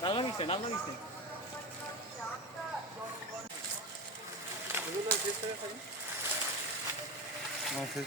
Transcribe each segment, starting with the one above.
நல்லா இருக்கு நல்லா இருக்கு শেষ করে ফেলি শেষ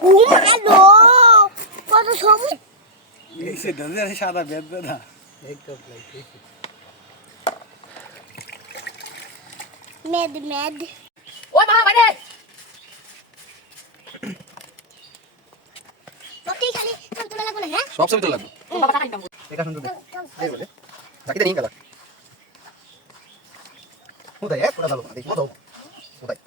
ও মালো কত সবুজ এই সে দাদা সাদা বেদ দাদা মেদ মেদ। ওই মা বাইরে সত্যি খালি কাম তোলা লাগবে না হ্যাঁ? সব তো লাগবে। এটা সুন্দর চল। এই বলে। বাকিটা নিন গেলা কোথায় এক? কোথা ভালো? দেখি কোথাও। কোথায়?